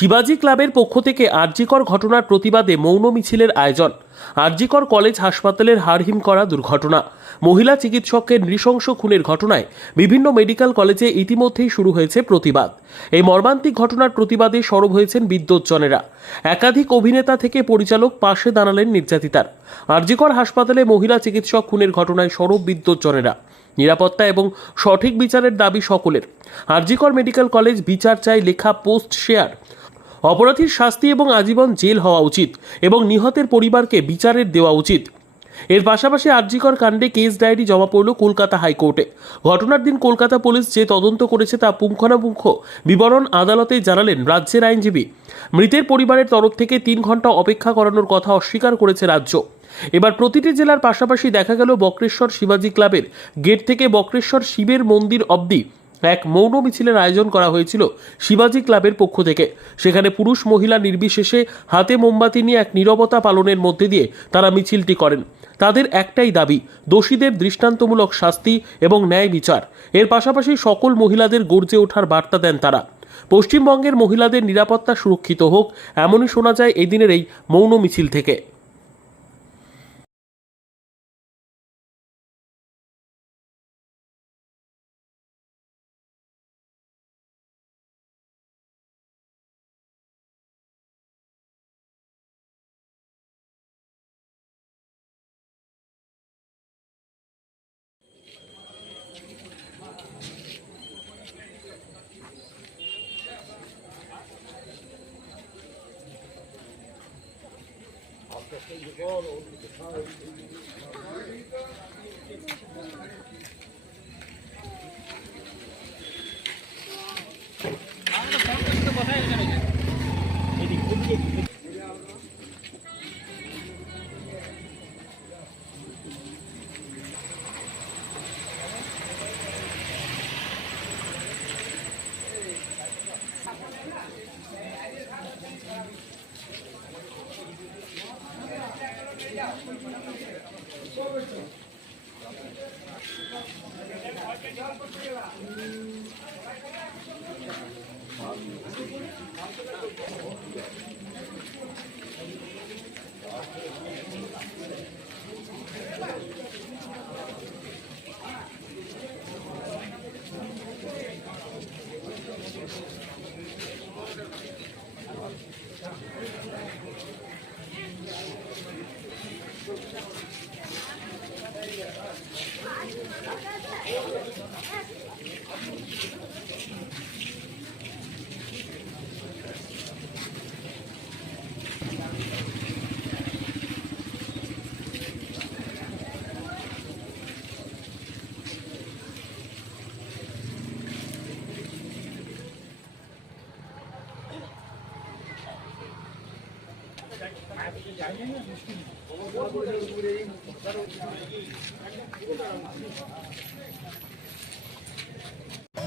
শিবাজি ক্লাবের পক্ষ থেকে আরজিকর ঘটনার প্রতিবাদে মৌন মিছিলের আয়োজন। আরজিকর কলেজ হাসপাতালের হাড়হিম করা দুর্ঘটনা, মহিলা চিকিৎসককে নৃশংস খুনের ঘটনায় বিভিন্ন মেডিকেল কলেজে ইতিমধ্যেই শুরু হয়েছে প্রতিবাদ। এই মর্মান্তিক ঘটনার প্রতিবাদে সরব হয়েছেন বিদ্বজ্জনেরা। একাধিক অভিনেতা থেকে পরিচালক পাশে দাঁড়ালেন নির্যাতিতার। আরজিকর হাসপাতালে মহিলা চিকিৎসক খুনের ঘটনায় সরব বিদ্বজ্জনেরা। নিরাপত্তা এবং সঠিক বিচারের দাবি সকলের। আরজিকর মেডিকেল কলেজ বিচার চাই লেখা পোস্ট শেয়ার। অপরাধীর শাস্তি এবং আজীবন জেল হওয়া উচিত এবং নিহতের পরিবারকে বিচারের দেওয়া উচিত। এর পাশাপাশি আরজিকর কাণ্ডে কেস ডায়েরি জমা পড়ল কলকাতা হাইকোর্টে। ঘটনার দিন কলকাতা পুলিশ যে তদন্ত করেছে তা পুঙ্খানুপুঙ্খ বিবরণ আদালতে জানালেন রাজ্যের আইনজীবী। মৃতের পরিবারের তরফ থেকে 3 ঘন্টা অপেক্ষা করানোর কথা অস্বীকার করেছে রাজ্য। এবার প্রতিটি জেলার পাশাপাশি দেখা গেল বক্রেশ্বর শিবাজি ক্লাবের গেট থেকে বক্রেশ্বর শিবের মন্দির অবধি এক মৌন মিছিলের আয়োজন করা হয়েছিল শিবাজি ক্লাবের পক্ষ থেকে। সেখানে পুরুষ মহিলা নির্বিশেষে হাতে মোমবাতি নিয়ে এক নীরবতা পালনের মধ্যে দিয়ে তারা মিছিলটি করেন। তাদের একটাই দাবি, দোষীদের দৃষ্টান্তমূলক শাস্তি এবং ন্যায় বিচার। এর পাশাপাশি সকল মহিলাদের গর্জে ওঠার বার্তা দেন তারা। পশ্চিমবঙ্গের মহিলাদের নিরাপত্তা সুরক্ষিত হোক, এমনই শোনা যায় এদিনের এই মৌন মিছিল থেকে।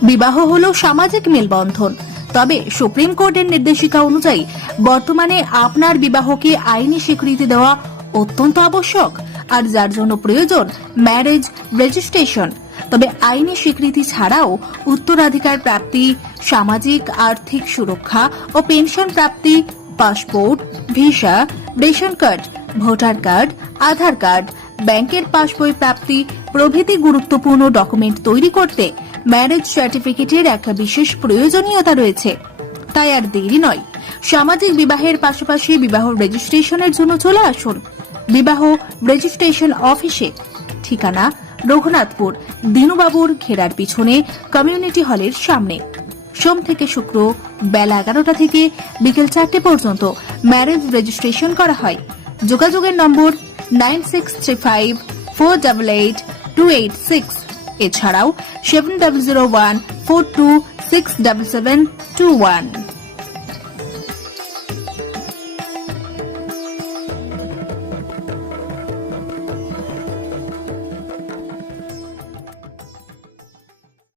বিবাহ হলো সামাজিক মেলবন্ধন, তবে সুপ্রিম কোর্টের নির্দেশিকা অনুযায়ী বর্তমানে আপনার বিবাহকে আইনি স্বীকৃতি দেওয়া অত্যন্ত আবশ্যক, আর যার জন্য প্রয়োজন ম্যারেজ রেজিস্ট্রেশন। তবে আইনি স্বীকৃতি ছাড়াও উত্তরাধিকার প্রাপ্তি, সামাজিক আর্থিক সুরক্ষা ও পেনশন প্রাপ্তি, passport, visa, ration card, voter card, Aadhaar card, ব্যাংকের পাসবই প্রাপ্তি প্রভৃতি গুরুত্বপূর্ণ ডকুমেন্ট তৈরি করতে ম্যারেজ সার্টিফিকেটের একটা বিশেষ প্রয়োজনীয়তা রয়েছে। তাই আর দেরি নয়, সামাজিক বিবাহের পাশাপাশি বিবাহ রেজিস্ট্রেশনের জন্য চলে আসুন বিবাহ রেজিস্ট্রেশন অফিসে। ঠিকানা রঘুনাথপুর দিনুবাবুর ঘেরার পিছনে কমিউনিটি হলের সামনে। সোম থেকে শুক্র বেলা 11টা থেকে বিকেল 4টে পর্যন্ত ম্যারেজ রেজিস্ট্রেশন করা হয়। যোগাযোগের নম্বর 9635488286, এছাড়াও 700142677721।